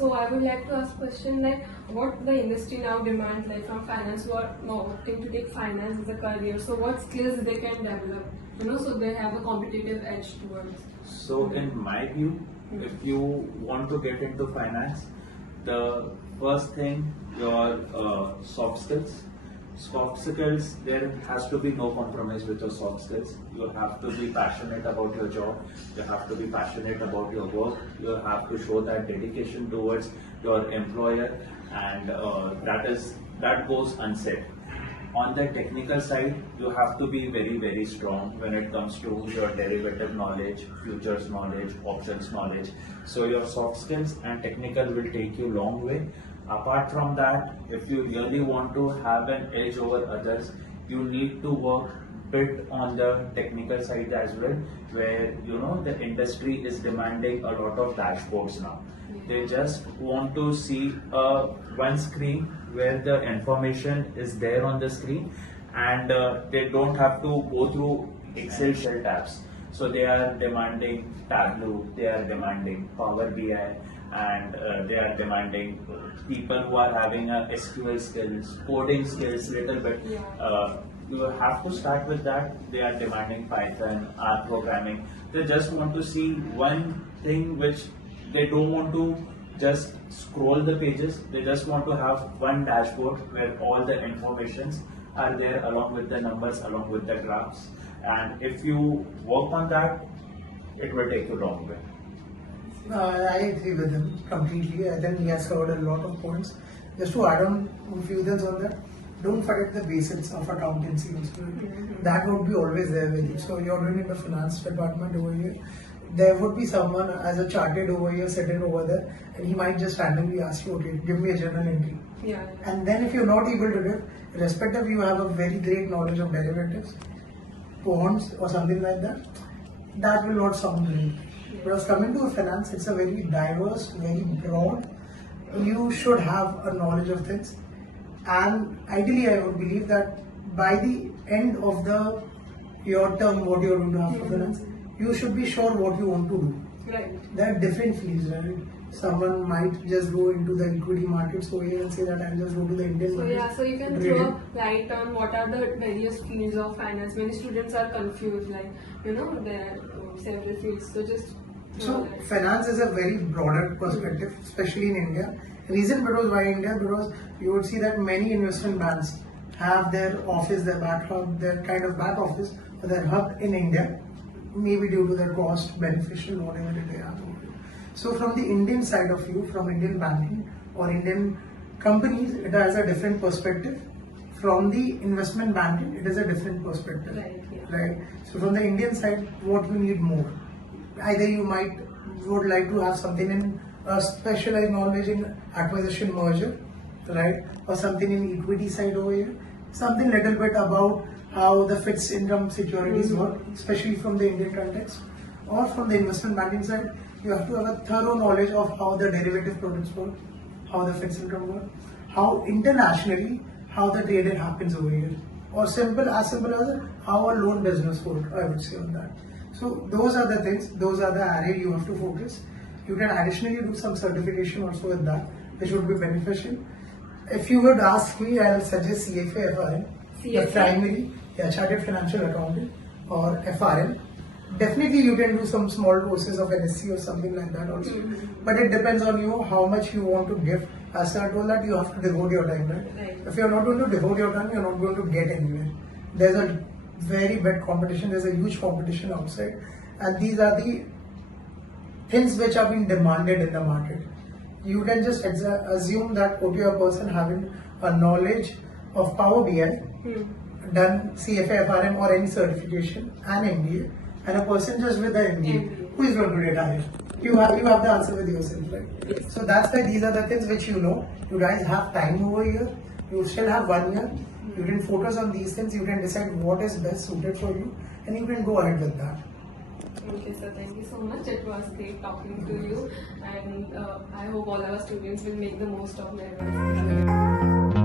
So I would like to ask a question like what the industry now demands like from finance who are now opting to take finance as a career. So what skills they can develop, so they have a competitive edge towards. So in my view, if you want to get into finance, the first thing, your soft skills. Soft skills, there has to be no compromise with your soft skills. You have to be passionate about your job. You have to be passionate about your work. You have to show that dedication towards your employer, and that goes unsaid. On the technical side, you have to be very, very strong when it comes to your derivative knowledge, futures knowledge, options knowledge. So your soft skills and technical will take you long way. Apart from that, if you really want to have an edge over others, you need to work bit on the technical side as well, where the industry is demanding a lot of dashboards now. They just want to see one screen where the information is there on the screen, and they don't have to go through Excel shell tabs. So they are demanding Tableau, they are demanding Power BI, and they are demanding people who are having SQL skills, coding skills, little bit. You have to start with that. They are demanding Python, R programming. They just want to see one thing which they don't want to just scroll the pages. They just want to have one dashboard where all the informations are there along with the numbers, along with the graphs. And if you work on that, it will take you a long way. I agree with him completely. I think he has covered a lot of points. Just to add on a few things on that, don't forget the basics of accountancy. That would be always there with you. So you're doing in the finance department over here. There would be someone as a chartered over here sitting over there, and he might just randomly ask you, okay, give me a journal entry. And then if you're not able to do it, irrespective you have a very great knowledge of derivatives, bonds or something like that, that will not sound great. Because coming to finance, it's a very diverse, very broad. You should have a knowledge of things, and ideally, I would believe that by the end of your term, what you're going to have for finance, you should be sure what you want to do. Right. There are different fields, right? Someone might just go into the equity markets over here and say that I'll just go to the Indian market. So you can throw light on what are the various fields of finance. Many students are confused, there are several fields. So finance is a very broader perspective, especially in India. Reason because why India? Because you would see that many investment banks have their office, their back hub, their kind of back office, or their hub in India, maybe due to their cost, beneficial, whatever they have. So from the Indian side of view, from Indian banking or Indian companies, it has a different perspective. From the investment banking, it is a different perspective. Right? So from the Indian side, what you need more? Either you would like to have something in specialized knowledge in acquisition merger, right? Or something in equity side over here. Something little bit about how the fixed income securities work, especially from the Indian context. Or from the investment banking side, you have to have a thorough knowledge of how the derivative products work, how the fixed income work, how internationally, how the trading happens over here. Or as simple as how a loan business works, I would say on that. So those are the things, those are the area you have to focus. You can additionally do some certification also with that, which would be beneficial. If you would ask me, I'll suggest CFA FRM, the primary, Chartered Financial Accountant, or FRM. Definitely you can do some small courses of NSC or something like that also. But it depends on you how much you want to give. As I told that you have to devote your time, right? If you're not going to devote your time, you're not going to get anywhere. There's a very bad competition, there's a huge competition outside, and these are the things which are being demanded in the market. You can just assume that okay, a person having a knowledge of Power BI, done CFA FRM or any certification and MBA, and a person just with the MBA, who is going to get hired? You have the answer with yourself, right? So that's why these are the things which you know. You guys have time over here. You still have 1 year. You can focus on these things. You can decide what is best suited for you, and you can go ahead with that. Okay, sir. Thank you so much. It was great talking to you, and I hope all our students will make the most of their life.